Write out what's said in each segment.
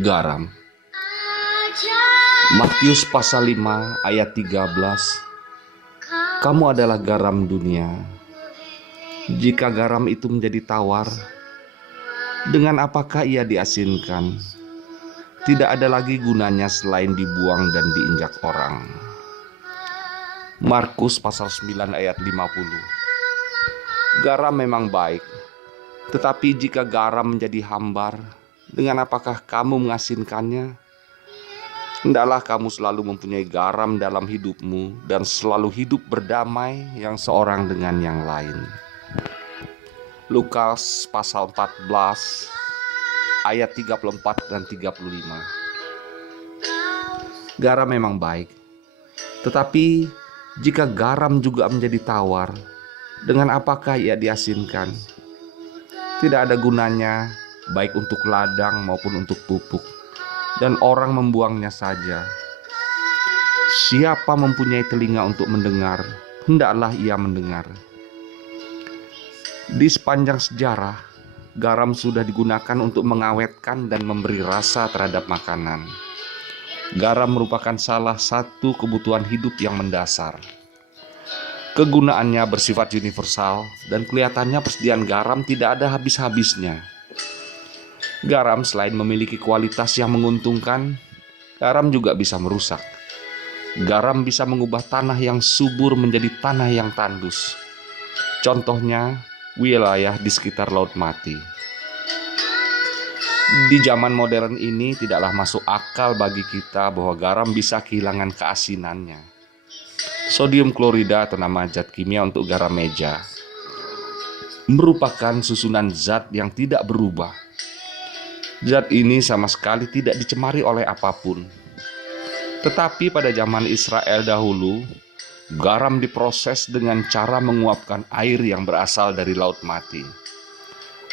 Garam. Matius pasal 5 ayat 13. Kamu adalah garam dunia. Jika garam itu menjadi tawar, dengan apakah ia diasinkan? Tidak ada lagi gunanya selain dibuang dan diinjak orang. Markus pasal 9 ayat 50. Garam memang baik, tetapi jika garam menjadi hambar, dengan apakah kamu mengasinkannya? Hendaklah kamu selalu mempunyai garam dalam hidupmu dan selalu hidup berdamai yang seorang dengan yang lain. Lukas pasal 14 ayat 34 dan 35. Garam memang baik, tetapi jika garam juga menjadi tawar, dengan apakah ia diasinkan? Tidak ada gunanya, baik untuk ladang maupun untuk pupuk, dan orang membuangnya saja. Siapa mempunyai telinga untuk mendengar, hendaklah ia mendengar. Di sepanjang sejarah, garam sudah digunakan untuk mengawetkan dan memberi rasa terhadap makanan. Garam merupakan salah satu kebutuhan hidup yang mendasar. Kegunaannya bersifat universal dan kelihatannya persediaan garam tidak ada habis-habisnya. Garam selain memiliki kualitas yang menguntungkan, garam juga bisa merusak. Garam bisa mengubah tanah yang subur menjadi tanah yang tandus. Contohnya, wilayah di sekitar Laut Mati. Di zaman modern ini tidaklah masuk akal bagi kita bahwa garam bisa kehilangan keasinannya. Sodium klorida atau nama zat kimia untuk garam meja merupakan susunan zat yang tidak berubah. Zat ini sama sekali tidak dicemari oleh apapun. Tetapi pada zaman Israel dahulu, garam diproses dengan cara menguapkan air yang berasal dari Laut Mati.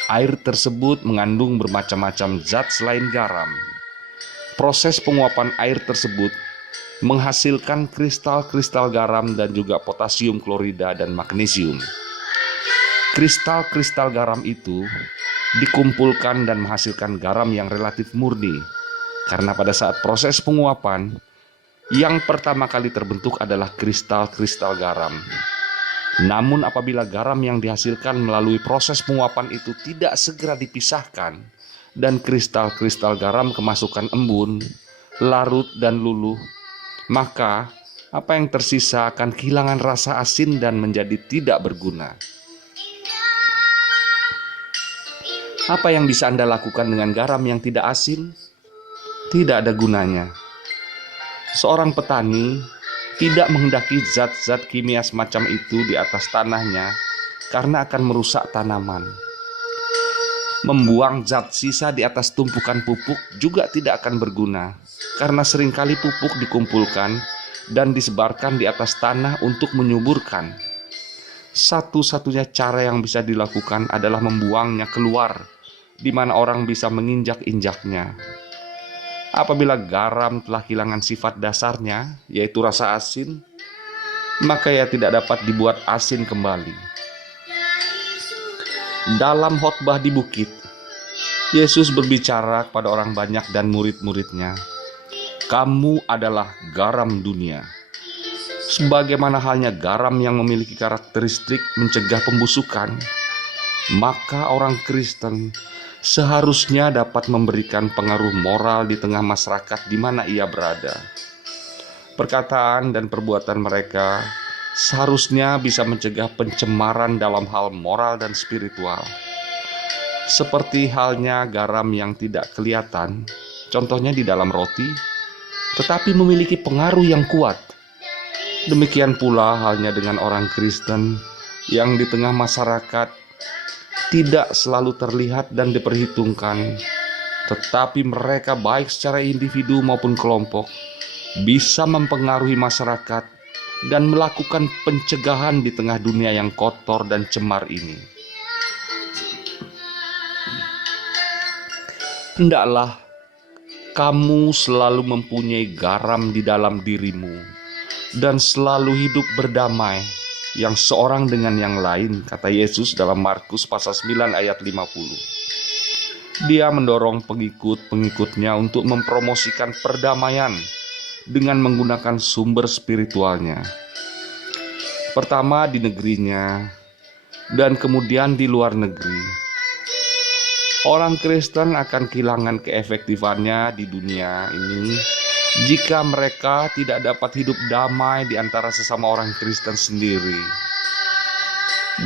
Air tersebut mengandung bermacam-macam zat selain garam. Proses penguapan air tersebut menghasilkan kristal-kristal garam dan juga potasium klorida dan magnesium. Kristal-kristal garam itu dikumpulkan dan menghasilkan garam yang relatif murni, karena pada saat proses penguapan, yang pertama kali terbentuk adalah kristal-kristal garam. Namun apabila garam yang dihasilkan melalui proses penguapan itu tidak segera dipisahkan, dan kristal-kristal garam kemasukan embun, larut dan luluh, maka apa yang tersisa akan kehilangan rasa asin dan menjadi tidak berguna. Apa yang bisa Anda lakukan dengan garam yang tidak asin? Tidak ada gunanya. Seorang petani tidak menghendaki zat-zat kimia semacam itu di atas tanahnya karena akan merusak tanaman. Membuang zat sisa di atas tumpukan pupuk juga tidak akan berguna, karena seringkali pupuk dikumpulkan dan disebarkan di atas tanah untuk menyuburkan. Satu-satunya cara yang bisa dilakukan adalah membuangnya keluar, di mana orang bisa menginjak-injaknya. Apabila garam telah kehilangan sifat dasarnya, yaitu rasa asin, maka ia tidak dapat dibuat asin kembali. Dalam khotbah di bukit, Yesus berbicara kepada orang banyak dan murid-muridnya, "Kamu adalah garam dunia." Sebagaimana halnya garam yang memiliki karakteristik mencegah pembusukan, maka orang Kristen seharusnya dapat memberikan pengaruh moral di tengah masyarakat di mana ia berada. Perkataan dan perbuatan mereka seharusnya bisa mencegah pencemaran dalam hal moral dan spiritual. Seperti halnya garam yang tidak kelihatan, contohnya di dalam roti, tetapi memiliki pengaruh yang kuat. Demikian pula halnya dengan orang Kristen yang di tengah masyarakat tidak selalu terlihat dan diperhitungkan, tetapi mereka baik secara individu maupun kelompok bisa mempengaruhi masyarakat dan melakukan pencegahan di tengah dunia yang kotor dan cemar ini. Hendaklah kamu selalu mempunyai garam di dalam dirimu dan selalu hidup berdamai yang seorang dengan yang lain, kata Yesus dalam Markus pasal 9 ayat 50. Dia mendorong pengikut-pengikutnya untuk mempromosikan perdamaian dengan menggunakan sumber spiritualnya. Pertama di negerinya, dan kemudian di luar negeri. Orang Kristen akan kehilangan keefektifannya di dunia ini jika mereka tidak dapat hidup damai di antara sesama orang Kristen sendiri.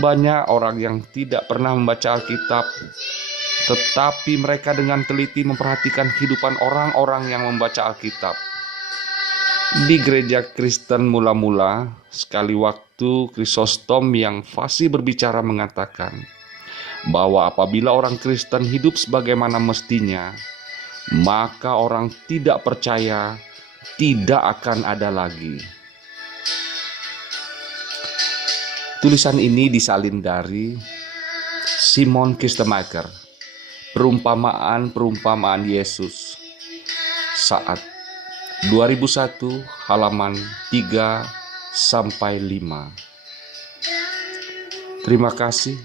Banyak orang yang tidak pernah membaca Alkitab, tetapi mereka dengan teliti memperhatikan kehidupan orang-orang yang membaca Alkitab. Di gereja Kristen mula-mula, sekali waktu Krisostom yang fasih berbicara mengatakan bahwa apabila orang Kristen hidup sebagaimana mestinya, maka orang tidak percaya tidak akan ada lagi. Tulisan ini disalin dari Simon Kistemaker, Perumpamaan Yesus, Saat 2001, halaman 3-5. Terima kasih.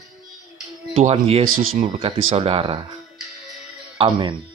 Tuhan Yesus memberkati saudara. Amin.